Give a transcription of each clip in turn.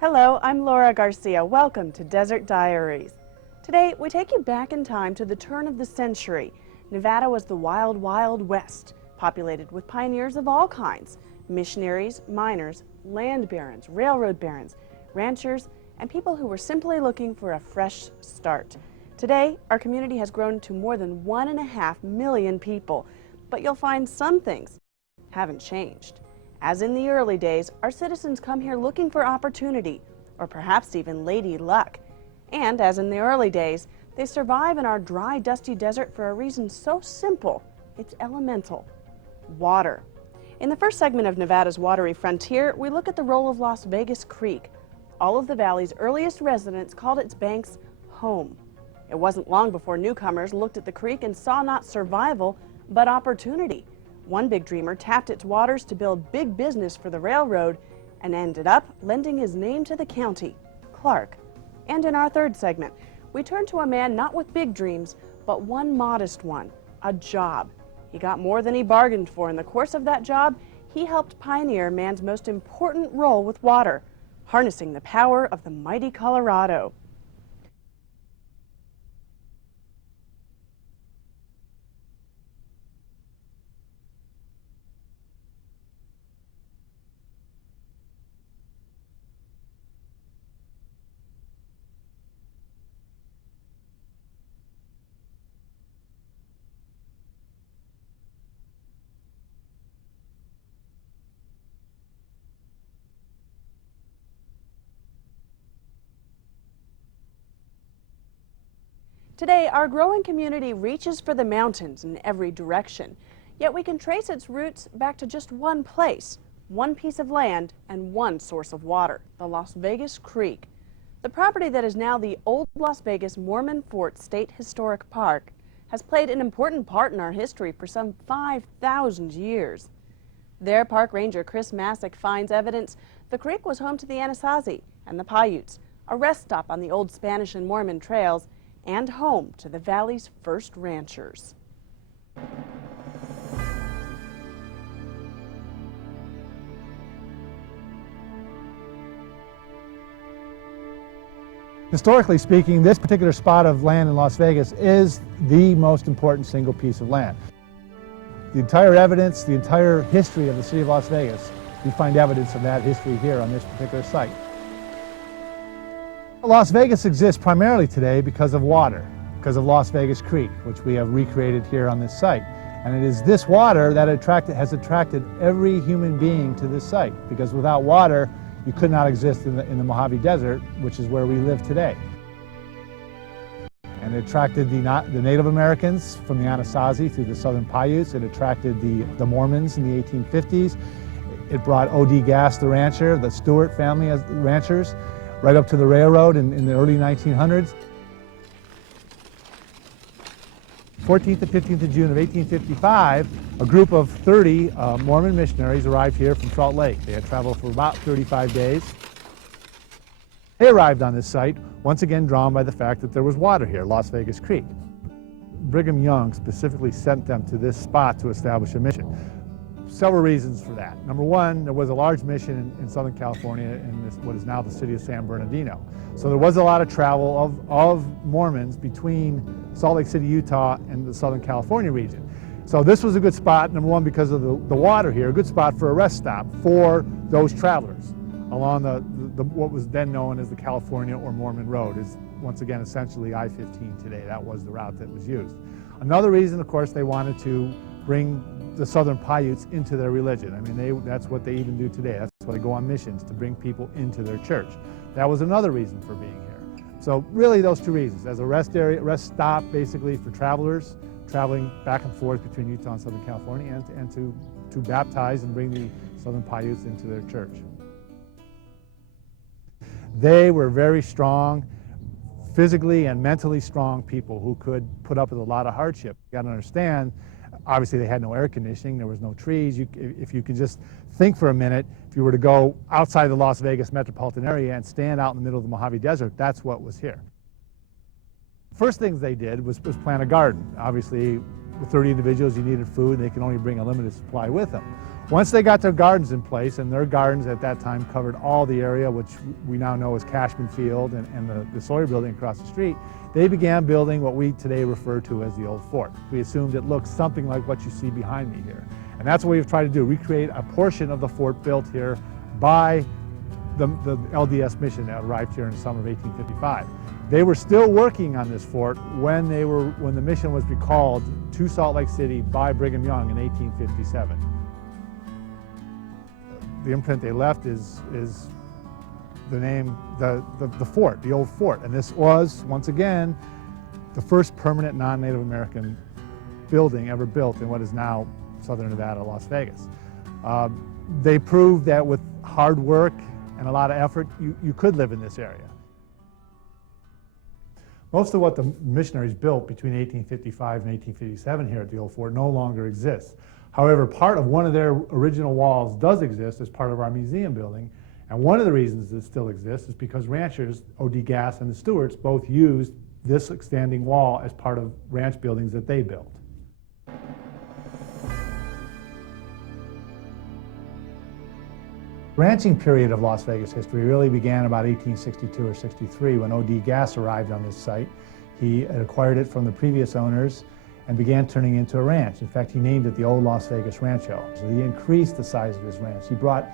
Hello, I'm Laura Garcia. Welcome to Desert Diaries. Today, we take you back in time to the turn of the century. Nevada was the wild, wild west, populated with pioneers of all kinds: missionaries, miners, land barons, railroad barons, ranchers, and people who were simply looking for a fresh start. Today, our community has grown to more than 1.5 million people, but you'll find some things haven't changed. As in the early days, our citizens come here looking for opportunity, or perhaps even lady luck. And as in the early days, they survive in our dry, dusty desert for a reason so simple, it's elemental: water. In the first segment of Nevada's watery frontier, we look at the role of Las Vegas Creek. All of the valley's earliest residents called its banks home. It wasn't long before newcomers looked at the creek and saw not survival, but opportunity. One big dreamer tapped its waters to build big business for the railroad and ended up lending his name to the county, Clark. And in our third segment, we turn to a man not with big dreams, but one modest one: a job. He got more than he bargained for. In the course of that job, he helped pioneer man's most important role with water, harnessing the power of the mighty Colorado. Today, our growing community reaches for the mountains in every direction, yet we can trace its roots back to just one place, one piece of land, and one source of water: the Las Vegas Creek. The property that is now the Old Las Vegas Mormon Fort State Historic Park has played an important part in our history for some 5,000 years. There, Park Ranger Chris Masick finds evidence the creek was home to the Anasazi and the Paiutes, a rest stop on the old Spanish and Mormon trails, and home to the valley's first ranchers. Historically speaking, this particular spot of land in Las Vegas is the most important single piece of land. The entire evidence, the entire history of the city of Las Vegas, we find evidence of that history here on this particular site. Las Vegas exists primarily today because of water, because of Las Vegas Creek, which we have recreated here on this site. And it is this water that has attracted every human being to this site, because without water, you could not exist in the Mojave Desert, which is where we live today. And it attracted the Native Americans from the Anasazi through the Southern Paiutes. It attracted the Mormons in the 1850s. It brought O.D. Gass, the rancher, the Stewart family as ranchers, right up to the railroad in the early 1900s. 14th and 15th of June of 1855, a group of 30 Mormon missionaries arrived here from Salt Lake. They had traveled for about 35 days. They arrived on this site, once again drawn by the fact that there was water here, Las Vegas Creek. Brigham Young specifically sent them to this spot to establish a mission. Several reasons for that. Number one, there was a large mission in Southern California in what is now the city of San Bernardino. So there was a lot of travel of Mormons between Salt Lake City, Utah, and the Southern California region. So this was a good spot, number one, because of the water here, a good spot for a rest stop for those travelers along what was then known as the California or Mormon Road. Is once again essentially I-15 today. That was the route that was used. Another reason, of course, they wanted to bring the Southern Paiutes into their religion. I mean, that's what they even do today. That's why they go on missions, to bring people into their church. That was another reason for being here. So really those two reasons: as a rest area, rest stop basically for travelers traveling back and forth between Utah and Southern California, and to baptize and bring the Southern Paiutes into their church. They were very strong, physically and mentally strong people who could put up with a lot of hardship. You got to understand, obviously they had no air conditioning, there was no trees. If you could just think for a minute, if you were to go outside the Las Vegas metropolitan area and stand out in the middle of the Mojave Desert, that's what was here. First things they did was plant a garden. Obviously, with 30 individuals, you needed food. They could only bring a limited supply with them. Once they got their gardens in place, and their gardens at that time covered all the area, which we now know as Cashman Field and the Sawyer building across the street, they began building what we today refer to as the old fort. We assumed it looked something like what you see behind me here. And that's what we've tried to do, recreate a portion of the fort built here by the LDS mission that arrived here in the summer of 1855. They were still working on this fort when the mission was recalled to Salt Lake City by Brigham Young in 1857. The imprint they left is the name, the fort, the old fort. And this was, once again, the first permanent non-Native American building ever built in what is now Southern Nevada, Las Vegas. They proved that with hard work and a lot of effort, you could live in this area. Most of what the missionaries built between 1855 and 1857 here at the old fort no longer exists. However, part of one of their original walls does exist as part of our museum building, and one of the reasons it still exists is because ranchers, O.D. Gass and the Stewarts, both used this standing wall as part of ranch buildings that they built. Ranching period of Las Vegas history really began about 1862 or 63 when O.D. Gass arrived on this site. He had acquired it from the previous owners and began turning it into a ranch. In fact, he named it the Old Las Vegas Rancho. So he increased the size of his ranch. He brought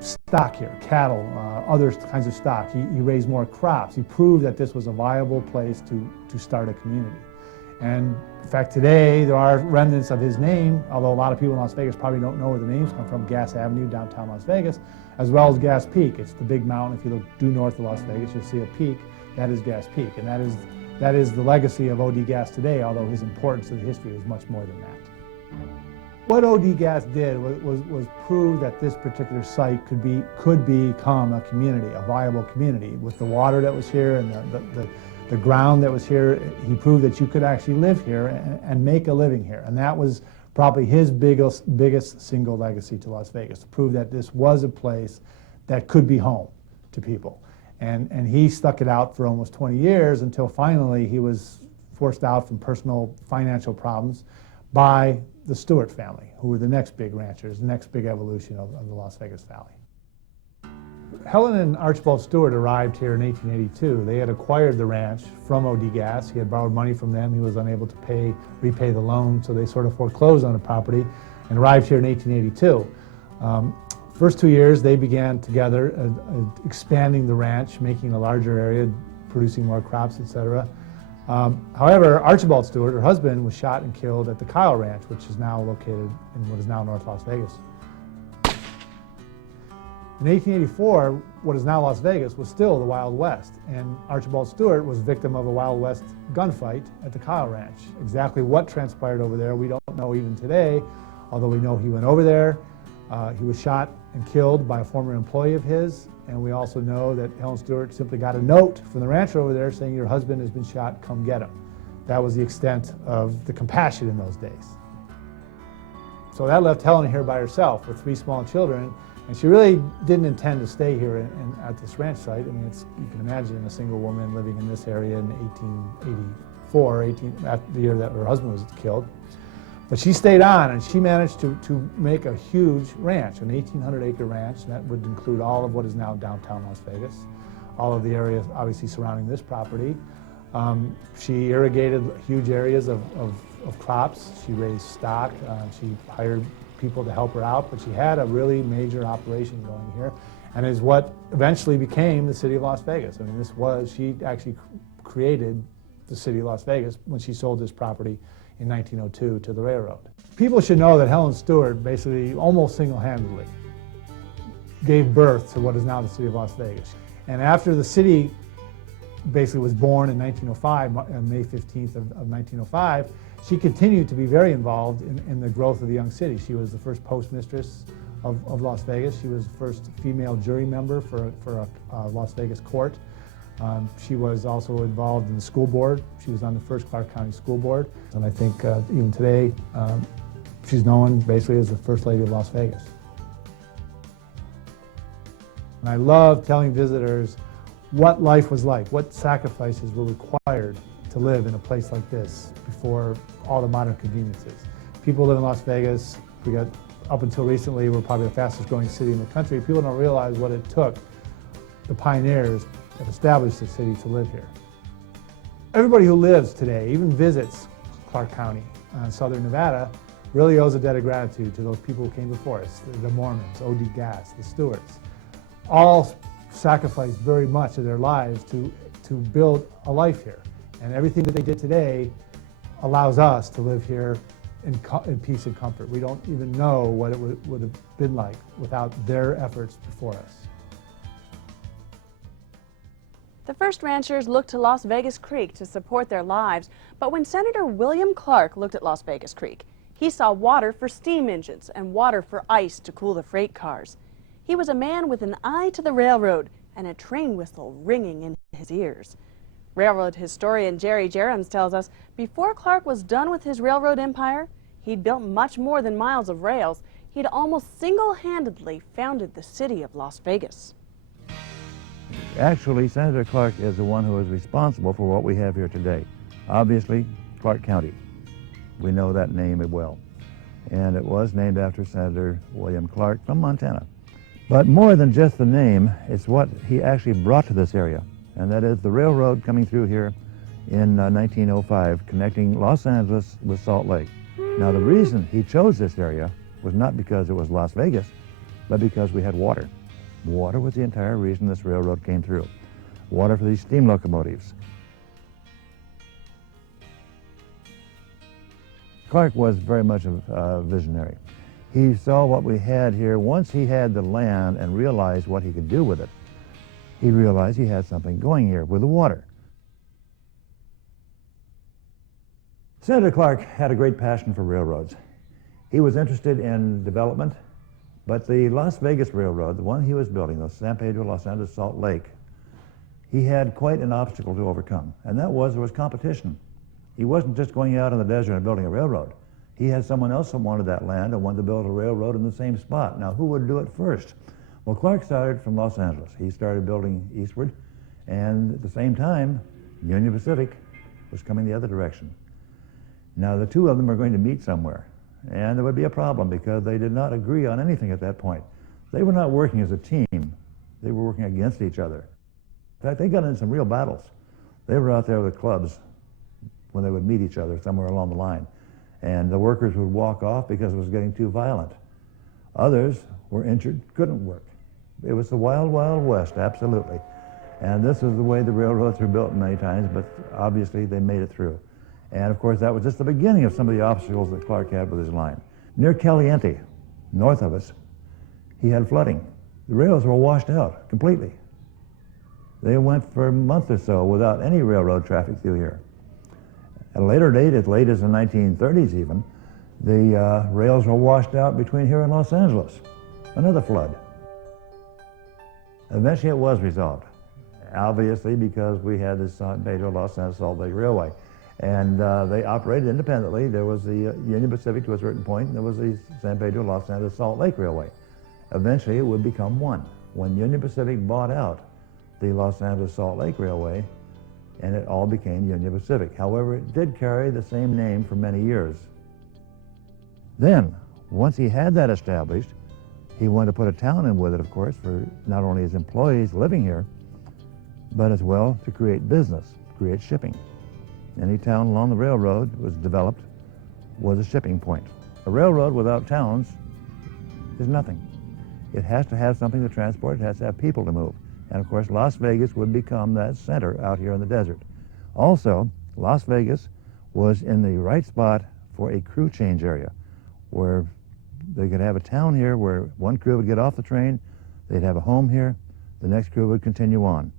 stock here, cattle, other kinds of stock. He raised more crops. He proved that this was a viable place to start a community. And in fact, today there are remnants of his name, although a lot of people in Las Vegas probably don't know where the names come from, Gass Avenue, downtown Las Vegas, as well as Gass Peak. It's the big mountain. If you look due north of Las Vegas, you'll see a peak. That is Gass Peak, and that is the legacy of O.D. Gass today, although his importance to the history is much more than that. What O.D. Gass did was prove that this particular site could become a community, a viable community. With the water that was here and the ground that was here, he proved that you could actually live here and make a living here. And that was probably his biggest single legacy to Las Vegas, to prove that this was a place that could be home to people. And he stuck it out for almost 20 years until finally he was forced out from personal financial problems by the Stewart family, who were the next big ranchers, the next big evolution of the Las Vegas Valley. Helen and Archibald Stewart arrived here in 1882. They had acquired the ranch from O.D. Gass. He had borrowed money from them. He was unable to repay the loan, so they sort of foreclosed on the property and arrived here in 1882. First 2 years, they began together expanding the ranch, making a larger area, producing more crops, etc. However, Archibald Stewart, her husband, was shot and killed at the Kyle Ranch, which is now located in what is now North Las Vegas. In 1884, what is now Las Vegas was still the Wild West, and Archibald Stewart was victim of a Wild West gunfight at the Kyle Ranch. Exactly what transpired over there, we don't know even today, although we know he went over there. He was shot and killed by a former employee of his, and we also know that Helen Stewart simply got a note from the rancher over there saying, "Your husband has been shot, come get him." That was the extent of the compassion in those days. So that left Helen here by herself with 3 small children, and she really didn't intend to stay here at this ranch site. I mean, you can imagine a single woman living in this area in 1884, the year that her husband was killed. But she stayed on, and she managed to make a huge ranch, an 1,800-acre ranch, and that would include all of what is now downtown Las Vegas, all of the areas obviously surrounding this property. She irrigated huge areas of crops. She raised stock. She hired people to help her out, but she had a really major operation going here, and is what eventually became the city of Las Vegas. I mean, she actually created the city of Las Vegas when she sold this property in 1902 to the railroad. People should know that Helen Stewart basically almost single-handedly gave birth to what is now the city of Las Vegas. And after the city basically was born in 1905, on May 15th of 1905, she continued to be very involved in the growth of the young city. She was the first postmistress of Las Vegas. She was the first female jury member for a Las Vegas court. She was also involved in the school board. She was on the first Clark County School Board. And I think even today, she's known basically as the First Lady of Las Vegas. And I love telling visitors what life was like, what sacrifices were required to live in a place like this before all the modern conveniences. People live in Las Vegas. We got up until recently, we're probably the fastest growing city in the country. People don't realize what it took the pioneers that established the city to live here. Everybody who lives today, even visits Clark County, southern Nevada, really owes a debt of gratitude to those people who came before us, the Mormons, O.D. Gass, the Stewarts. All sacrificed very much of their lives to build a life here. And everything that they did today allows us to live here in peace and comfort. We don't even know what it would have been like without their efforts before us. The first ranchers looked to Las Vegas Creek to support their lives, but when Senator William Clark looked at Las Vegas Creek, he saw water for steam engines and water for ice to cool the freight cars. He was a man with an eye to the railroad and a train whistle ringing in his ears. Railroad historian Jerry Jerams tells us before Clark was done with his railroad empire, he'd built much more than miles of rails. He'd almost single-handedly founded the city of Las Vegas. Actually, Senator Clark is the one who is responsible for what we have here today. Obviously, Clark County. We know that name well. And it was named after Senator William Clark from Montana. But more than just the name, it's what he actually brought to this area. And that is the railroad coming through here in 1905, connecting Los Angeles with Salt Lake. Now, the reason he chose this area was not because it was Las Vegas, but because we had water. Water was the entire reason this railroad came through. Water for these steam locomotives. Clark was very much a visionary. He saw what we had here. Once he had the land and realized what he could do with it, he realized he had something going here with the water. Senator Clark had a great passion for railroads. He was interested in development, but the Las Vegas Railroad, the one he was building, the San Pedro, Los Angeles, Salt Lake, he had quite an obstacle to overcome, and that was there was competition. He wasn't just going out in the desert and building a railroad. He had someone else that wanted that land and wanted to build a railroad in the same spot. Now, who would do it first? Well, Clark started from Los Angeles. He started building eastward, and at the same time, Union Pacific was coming the other direction. Now, the two of them are going to meet somewhere, and there would be a problem because they did not agree on anything at that point. They were not working as a team. They were working against each other. In fact, they got in some real battles. They were out there with clubs when they would meet each other somewhere along the line. And the workers would walk off because it was getting too violent. Others were injured, couldn't work. It was the wild, wild west, absolutely. And this is the way the railroads were built many times, but obviously they made it through. And of course, that was just the beginning of some of the obstacles that Clark had with his line. Near Caliente, north of us, he had flooding. The rails were washed out completely. They went for a month or so without any railroad traffic through here. At a later date, as late as the 1930s even, the rails were washed out between here and Los Angeles. Another flood. Eventually it was resolved, obviously because we had this San Pedro, Los Angeles, Salt Lake Railway. And they operated independently. There was the Union Pacific to a certain point, and there was the San Pedro, Los Angeles, Salt Lake Railway. Eventually it would become one. When Union Pacific bought out the Los Angeles, Salt Lake Railway, and it all became Union Pacific. However, it did carry the same name for many years. Then, once he had that established, he wanted to put a town in with it, of course, for not only his employees living here, but as well to create business, create shipping. Any town along the railroad was developed was a shipping point. A railroad without towns is nothing. It has to have something to transport, it has to have people to move. And of course, Las Vegas would become that center out here in the desert. Also, Las Vegas was in the right spot for a crew change area, where they could have a town here where one crew would get off the train, they'd have a home here, the next crew would continue on.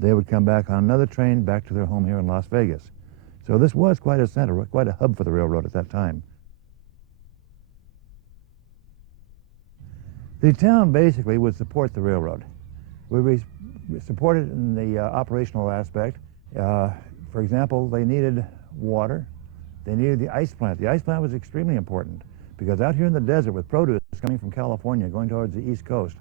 They would come back on another train back to their home here in Las Vegas. So this was quite a center, quite a hub for the railroad at that time. The town basically would support the railroad. We supported in the operational aspect. For example, they needed water. They needed the ice plant. The ice plant was extremely important because out here in the desert with produce coming from California going towards the East Coast,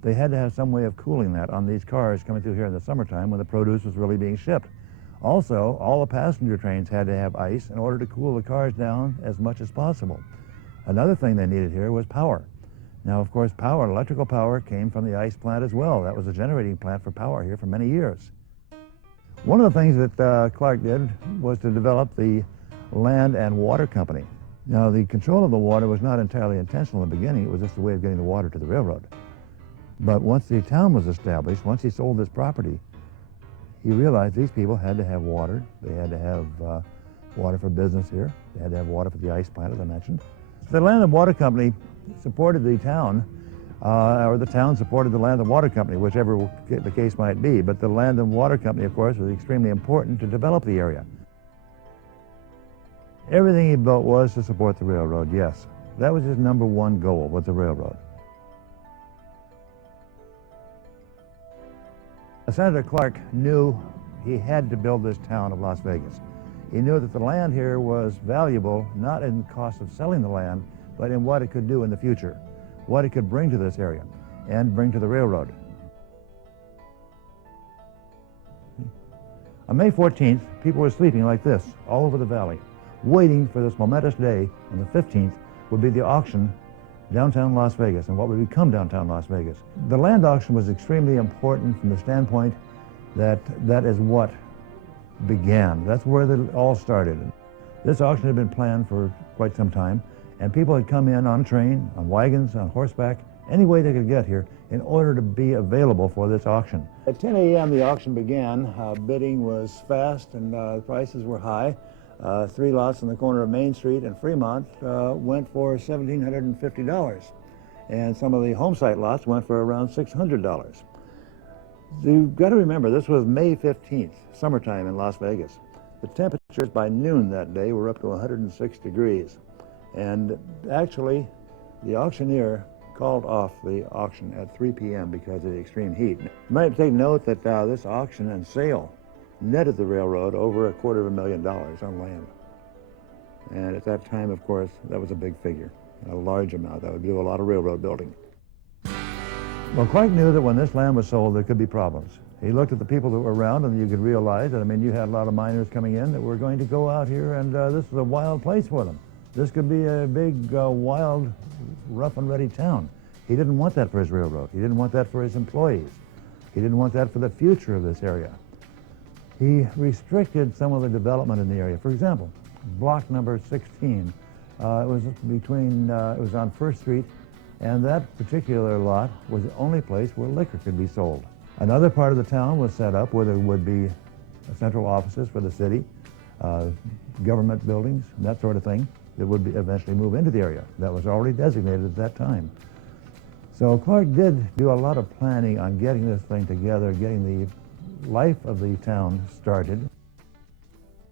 they had to have some way of cooling that on these cars coming through here in the summertime when the produce was really being shipped. Also, all the passenger trains had to have ice in order to cool the cars down as much as possible. Another thing they needed here was power. Now, of course, power, electrical power, came from the ice plant as well. That was a generating plant for power here for many years. One of the things that Clark did was to develop the Land and Water Company. Now, the control of the water was not entirely intentional in the beginning. It was just a way of getting the water to the railroad. But once the town was established, once he sold this property, he realized these people had to have water. They had to have water for business here. They had to have water for the ice plant, as I mentioned. The Land and Water Company supported the town, or the town supported the Land and Water Company, whichever the case might be. But the Land and Water Company, of course, was extremely important to develop the area. Everything he built was to support the railroad, yes. That was his number one goal, was the railroad. Senator Clark knew he had to build this town of Las Vegas. He knew that the land here was valuable, not in the cost of selling the land, but in what it could do in the future, what it could bring to this area and bring to the railroad. On May 14th, people were sleeping like this all over the valley, waiting for this momentous day, and the 15th would be the auction downtown Las Vegas and what would become downtown Las Vegas. The land auction was extremely important from the standpoint that that is what began. That's where it all started. This auction had been planned for quite some time, and people had come in on train, on wagons, on horseback, any way they could get here in order to be available for this auction. At 10 a.m. the auction began. Bidding was fast and prices were high. 3 lots on the corner of Main Street and Fremont went for $1,750. And some of the home site lots went for around $600. You've got to remember, this was May 15th, summertime in Las Vegas. The temperatures by noon that day were up to 106 degrees. And actually, the auctioneer called off the auction at 3 p.m. because of the extreme heat. You might take note that this auction and sale netted the railroad over $250,000 on land. And at that time, of course, that was a big figure, a large amount. That would do a lot of railroad building. Well, Clark knew that when this land was sold, there could be problems. He looked at the people that were around, and you could realize that, I mean, you had a lot of miners coming in that were going to go out here, and this was a wild place for them. This could be a big, wild, rough and ready town. He didn't want that for his railroad. He didn't want that for his employees. He didn't want that for the future of this area. He restricted some of the development in the area. For example, block number 16, it was on First Street, and that particular lot was the only place where liquor could be sold. Another part of the town was set up where there would be central offices for the city, government buildings, and that sort of thing that would eventually move into the area. That was already designated at that time. So Clark did do a lot of planning on getting this thing together, getting the life of the town started.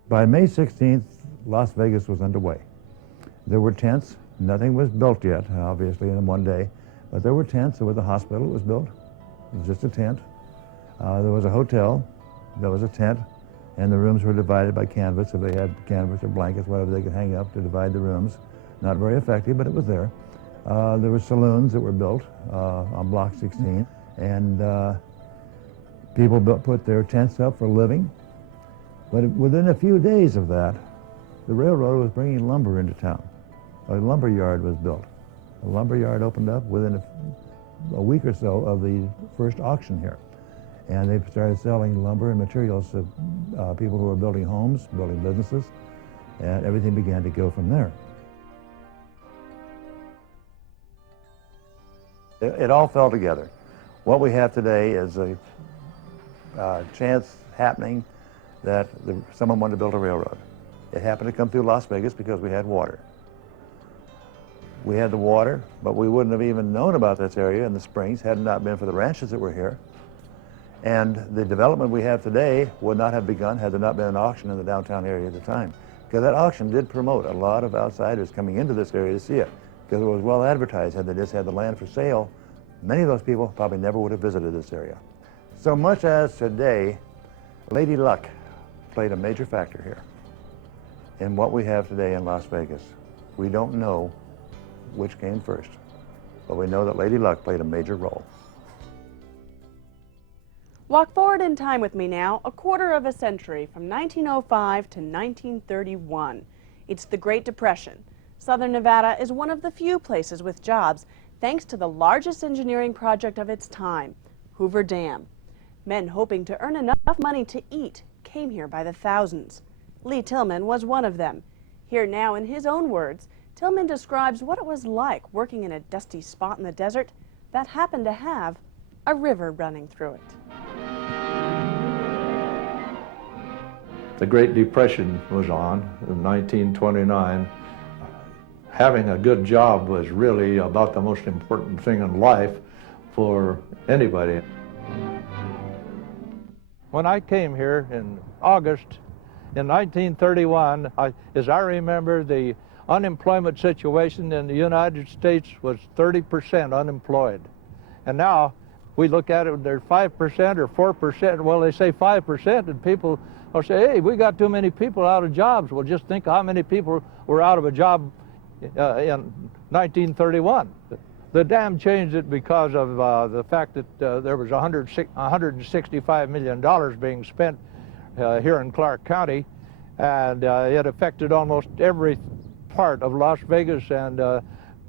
By May 16th, Las Vegas was underway. There were tents. Nothing was built yet, obviously, in one day, but there were tents. There was a hospital that was built. It was just a tent. There was a hotel. There was a tent, and the rooms were divided by canvas. If they had canvas or blankets, whatever they could hang up to divide the rooms. Not very effective, but it was there. There were saloons that were built on Block 16, and people put their tents up for living. But within a few days of that, the railroad was bringing lumber into town. A lumber yard was built. A lumber yard opened up within a week or so of the first auction here. And they started selling lumber and materials to people who were building homes, building businesses, and everything began to go from there. It all fell together. What we have today is a chance happening that someone wanted to build a railroad. It happened to come through Las Vegas because we had water. We had the water, but we wouldn't have even known about this area in the springs had it not been for the ranches that were here. And the development we have today would not have begun had there not been an auction in the downtown area at the time. Because that auction did promote a lot of outsiders coming into this area to see it. Because it was well advertised. Had they just had the land for sale, many of those people probably never would have visited this area. So much as today, Lady Luck played a major factor here in what we have today in Las Vegas. We don't know which came first, but we know that Lady Luck played a major role. Walk forward in time with me now, a quarter of a century from 1905 to 1931. It's the Great Depression. Southern Nevada is one of the few places with jobs thanks to the largest engineering project of its time, Hoover Dam. Men hoping to earn enough money to eat came here by the thousands. Lee Tillman was one of them. Here now in his own words, Tillman describes what it was like working in a dusty spot in the desert that happened to have a river running through it. The Great Depression was on in 1929. Having a good job was really about the most important thing in life for anybody. When I came here in August in 1931, as I remember, the unemployment situation in the United States was 30% unemployed. And now we look at it, they're 5% or 4%. Well, they say 5%, and people will say, hey, we got too many people out of jobs. Well, just think how many people were out of a job in 1931. The dam changed it because of the fact that there was $165 million being spent here in Clark County, and it affected almost every part of Las Vegas and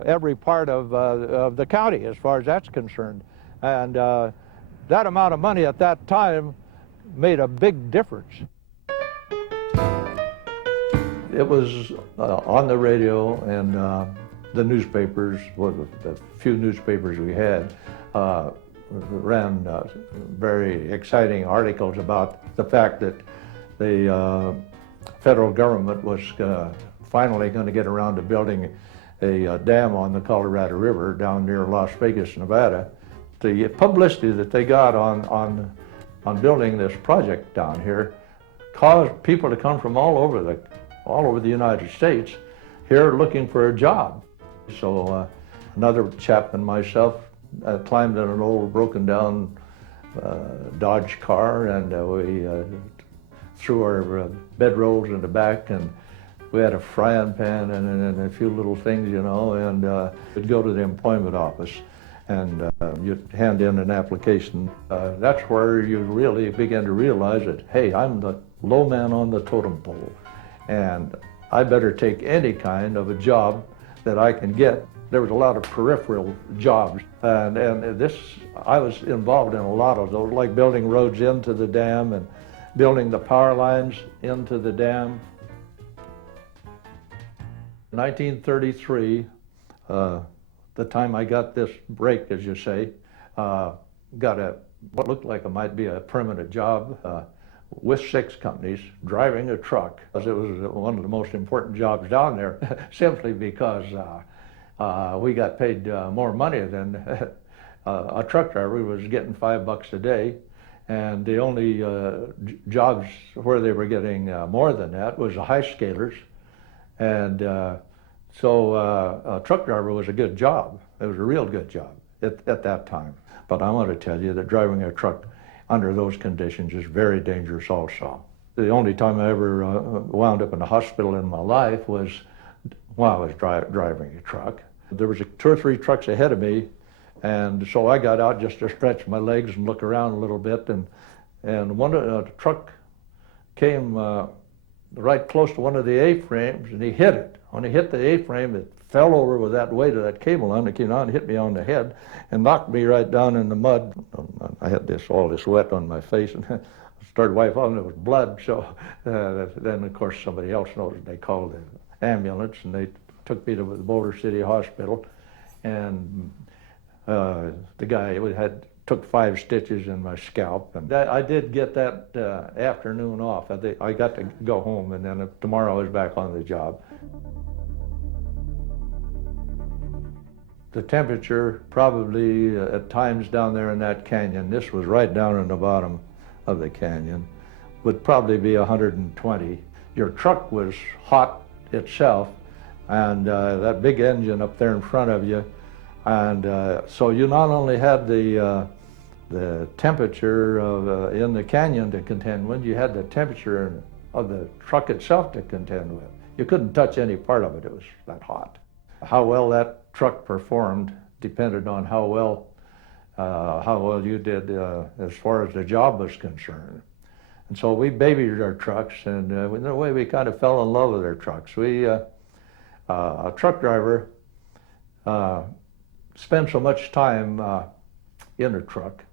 every part of the county as far as that's concerned. And that amount of money at that time made a big difference. It was on the radio and the newspapers, the few newspapers we had, ran very exciting articles about the fact that the federal government was finally going to get around to building a dam on the Colorado River down near Las Vegas, Nevada. The publicity that they got on building this project down here caused people to come from all over the United States here looking for a job. So another chap and myself climbed in an old broken down Dodge car, and we threw our bedrolls in the back, and we had a frying pan and a few little things, you know, and we'd go to the employment office and you'd hand in an application. That's where you really begin to realize that, hey, I'm the low man on the totem pole, and I better take any kind of a job that I can get. There was a lot of peripheral jobs, and I was involved in a lot of those, like building roads into the dam and building the power lines into the dam. In 1933, the time I got this break, as you say, got what looked like it might be a permanent job with 6 companies, driving a truck. It was one of the most important jobs down there, simply because we got paid more money than a truck driver was getting $5 a day. And the only jobs where they were getting more than that was the high scalers. And so a truck driver was a good job. It was a real good job at that time. But I want to tell you that driving a truck under those conditions is very dangerous also. The only time I ever wound up in a hospital in my life was while I was driving a truck. There was 2 or 3 trucks ahead of me, and so I got out just to stretch my legs and look around a little bit, and one of the truck came right close to one of the A-frames, and he hit it. When he hit the A-frame, it fell over with that weight of that cable on it, came down and hit me on the head and knocked me right down in the mud. I had all this wet on my face, and I started wiping off, and it was blood. So then, of course, somebody else knows. They called the ambulance, and they took me to the Boulder City Hospital, and the guy took 5 stitches in my scalp, and I did get that afternoon off. I got to go home, and then tomorrow I was back on the job. The temperature probably at times down there in that canyon, this was right down in the bottom of the canyon, would probably be 120. Your truck was hot itself, and that big engine up there in front of you, and so you not only had the temperature in the canyon to contend with, you had the temperature of the truck itself to contend with. You couldn't touch any part of it, it was that hot. How well that truck performed depended on how well you did as far as the job was concerned. And so we babied our trucks, and in a way we kind of fell in love with our trucks. A truck driver spends so much time in a truck,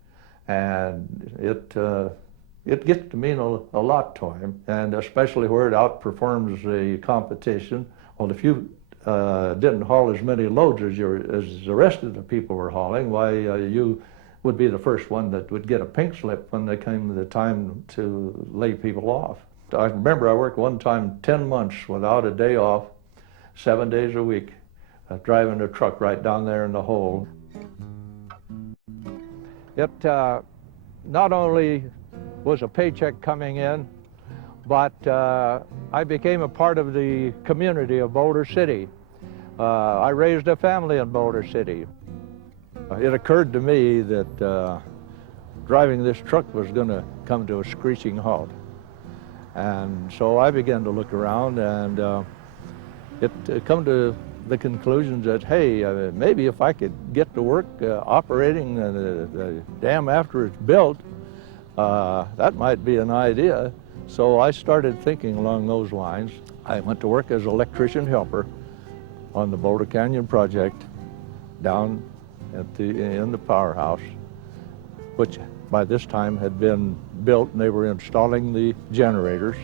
and it gets to mean a lot to him, and especially where it outperforms the competition. Well, if you didn't haul as many loads as the rest of the people were hauling, why you would be the first one that would get a pink slip when they came to the time to lay people off. I remember I worked one time 10 months without a day off, 7 days a week, driving a truck right down there in the hole. It not only was a paycheck coming in, but I became a part of the community of Boulder City. I raised a family in Boulder City. It occurred to me that driving this truck was going to come to a screeching halt. And so I began to look around, and it come to the conclusion that, hey, maybe if I could get to work operating the dam after it's built, that might be an idea. So I started thinking along those lines. I went to work as an electrician helper on the Boulder Canyon project down in the powerhouse, which by this time had been built, and they were installing the generators.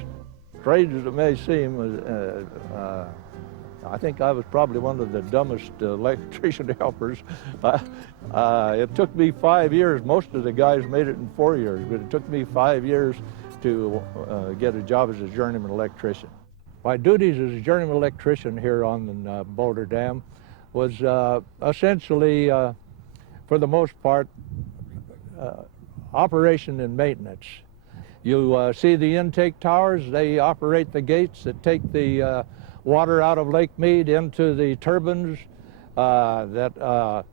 Strange as it may seem, I think I was probably one of the dumbest electrician helpers. It took me 5 years. Most of the guys made it in 4 years, but it took me 5 years to get a job as a journeyman electrician. My duties as a journeyman electrician here on the Boulder Dam was essentially, for the most part, operation and maintenance. You see the intake towers, they operate the gates that take the water out of Lake Mead into the turbines that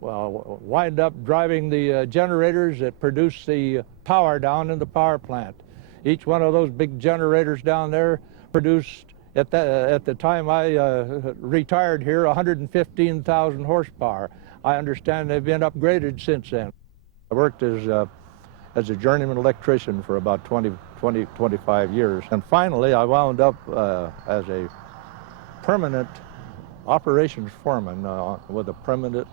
wind up driving the generators that produce the power down in the power plant. Each one of those big generators down there produced, at the time I retired here, 115,000 horsepower. I understand they've been upgraded since then. I worked as a journeyman electrician for about 25 years. And finally, I wound up as a permanent operations foreman with a permanent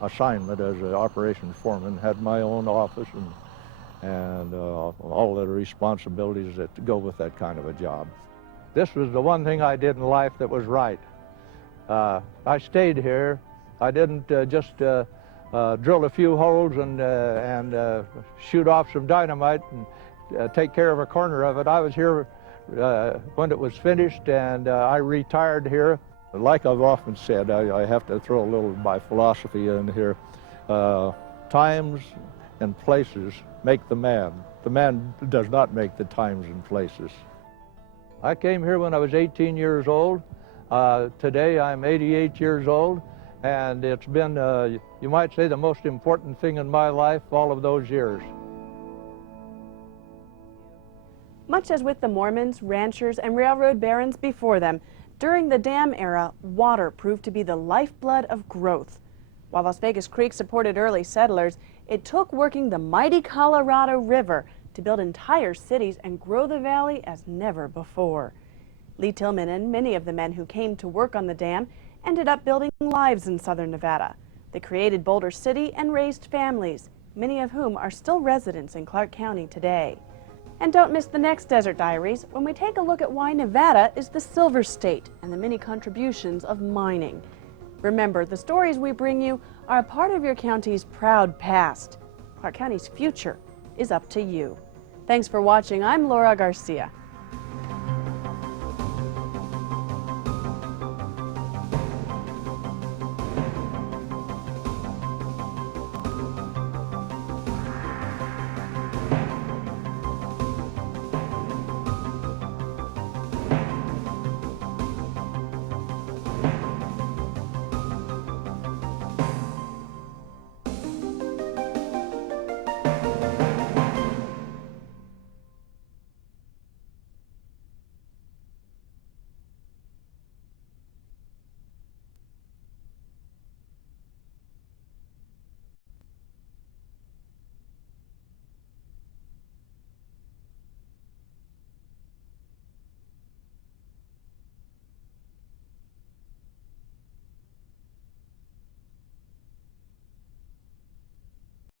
assignment as an operations foreman, had my own office and all the responsibilities that go with that kind of a job. This was the one thing I did in life that was right. I stayed here. I didn't just drill a few holes and shoot off some dynamite and take care of a corner of it. I was here when it was finished, and I retired here. Like I've often said, I have to throw a little of my philosophy in here. Times and places make the man. The man does not make the times and places. I came here when I was 18 years old. Today I'm 88 years old, and it's been, you might say, the most important thing in my life all of those years. Much as with the Mormons, ranchers, and railroad barons before them, during the dam era, water proved to be the lifeblood of growth. While Las Vegas Creek supported early settlers, it took working the mighty Colorado River to build entire cities and grow the valley as never before. Lee Tillman and many of the men who came to work on the dam ended up building lives in southern Nevada. They created Boulder City and raised families, many of whom are still residents in Clark County today. And don't miss the next Desert Diaries when we take a look at why Nevada is the Silver State and the many contributions of mining. Remember, the stories we bring you are a part of your county's proud past. Clark County's future is up to you. Thanks for watching. I'm Laura Garcia.